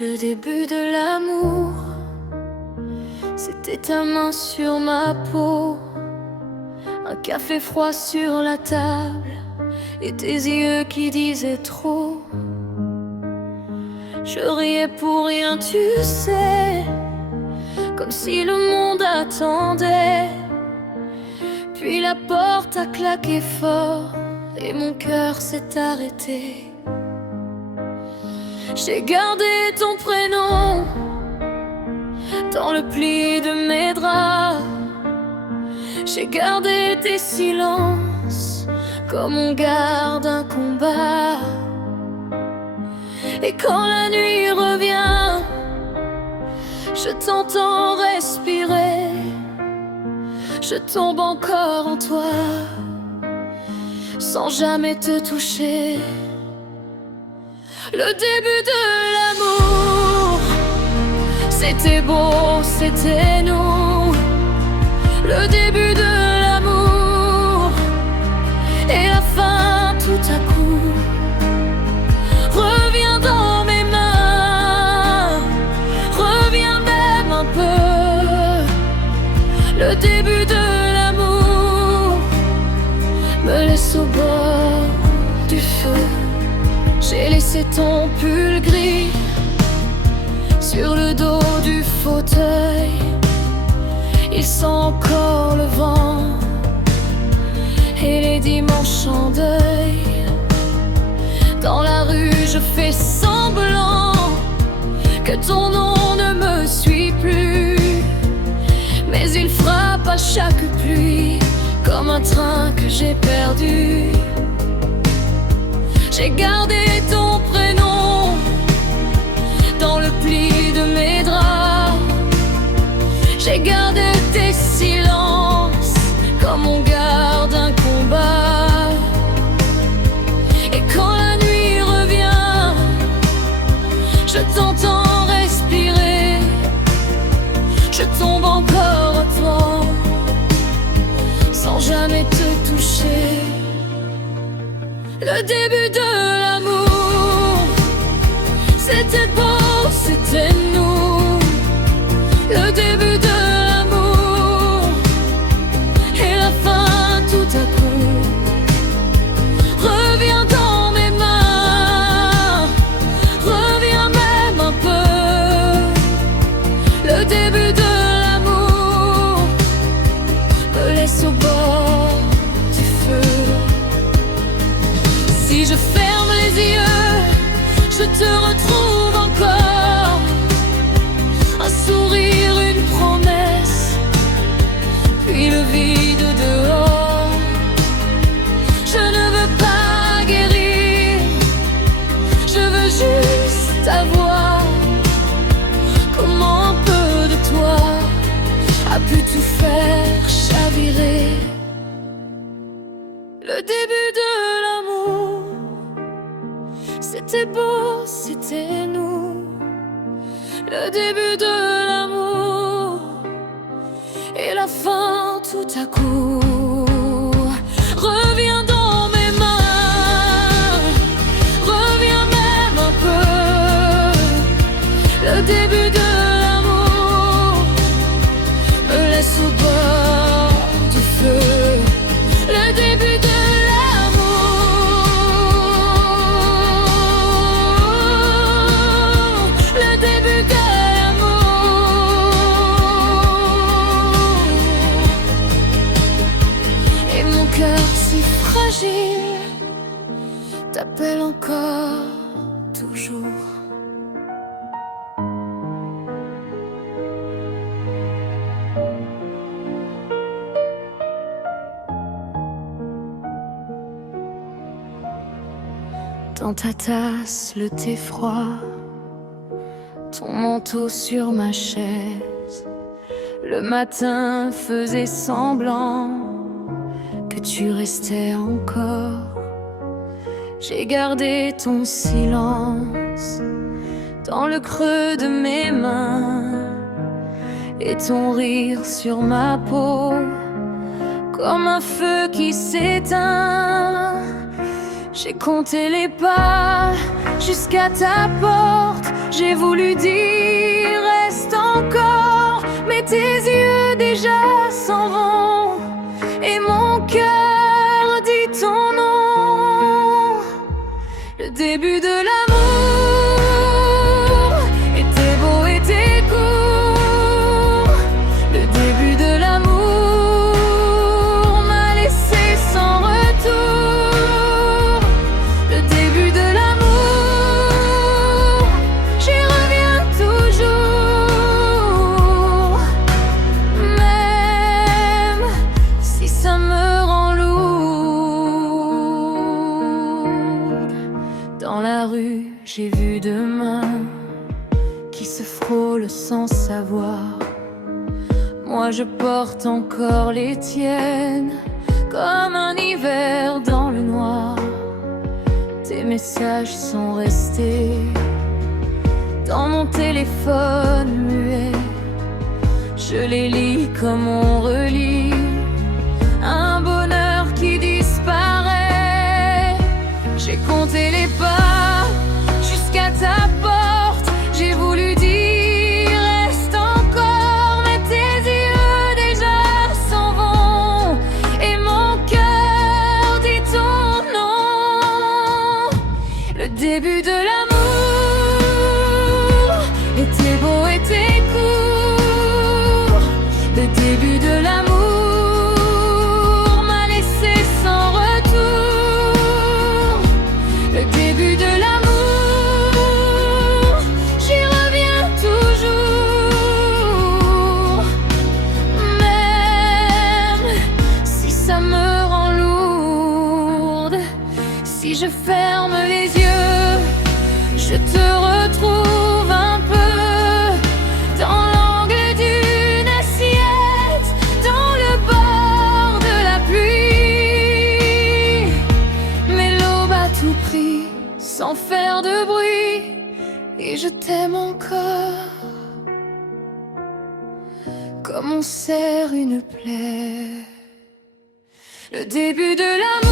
Le début de l'amour, c'était ta main sur ma peau, un café froid sur la table et tes yeux qui disaient trop. Je riais pour rien, tu sais, comme si le monde attendait. Puis la porte a claqué fort et mon cœur s'est arrêté. J'ai gardé ton prénom dans le pli de mes draps. J'ai gardé tes silences comme on garde un combat. Et quand la nuit revient, je t'entends respirer. Je tombe encore en toi sans jamais te toucher. Le début de l'amour, c'était beau, c'était nous. Le début de l'amour et la fin tout à coup. Reviens dans mes mains, reviens même un peu. Le début de l'amour me laisse au bord du feu. J'ai laissé ton pull gris sur le dos du fauteuil. Il sent encore le vent et les dimanches en deuil. Dans la rue je fais semblant que ton nom ne me suit plus, mais il frappe à chaque pluie comme un train que j'ai perdu. J'ai gardé ton prénom dans le pli de mes draps. J'ai gardé tes silences comme on garde un combat. Et quand la nuit revient, je t'entends respirer. Je tombe encore à toi sans jamais te toucher. Le début de l'amour, c'était beau, c'était nous. Le début de l'amour et la fin tout à coup. Reviens dans mes mains, reviens même un peu. Le début de l'amour me laisse au bord du feu. Si je ferme les yeux, je te retrouve encore. Un sourire, une promesse, puis le vide dehors. Je ne veux pas guérir, je veux juste avoir. Comment un peu de toi a pu tout faire chavirer. Le début de l'amour, c'était beau, c'était nous. Le début de l'amour et la fin tout à coup. Reviens dans mes mains, reviens même un peu. Le début de l'amour me laisse au bord du feu. Le début de t'appelle encore, toujours. Dans ta tasse, le thé froid, ton manteau sur ma chaise. Le matin faisait semblant que tu restais encore. J'ai gardé ton silence dans le creux de mes mains et ton rire sur ma peau comme un feu qui s'éteint. J'ai compté les pas jusqu'à ta porte. J'ai voulu dire reste encore, mais tes yeux déjà s'en vont et mon cœur dit ton nom. Le début de l'amour était beau, était court. Le début de l'amour m'a laissé sans retour. Le début de l'amour, j'y reviens toujours. Même si ça me rend lourde. Dans la rue, j'ai vu deux mains qui se frôlent sans savoir. Moi je porte encore les tiennes, comme un hiver dans le noir. Tes messages sont restés dans mon téléphone muet. Je les lis comme on relit un bonheur qui disparaît. J'ai compté les pas jusqu'à ta porte. J'ai voulu dire reste encore, mais tes yeux déjà s'en vont et mon cœur dit ton nom. Le début de l'amour était beau, était court. Le début de l'amour m'a laissé sans retour. Le début de l'amour, j'y reviens toujours. Même si ça me rend lourde. Si je ferme les yeux, je te retrouve un peu dans l'angle d'une assiette, dans le bord de la pluie. Mais l'aube a tout pris sans faire de bruit, et je t'aime encore comme on serre une plaie. Le début de l'amour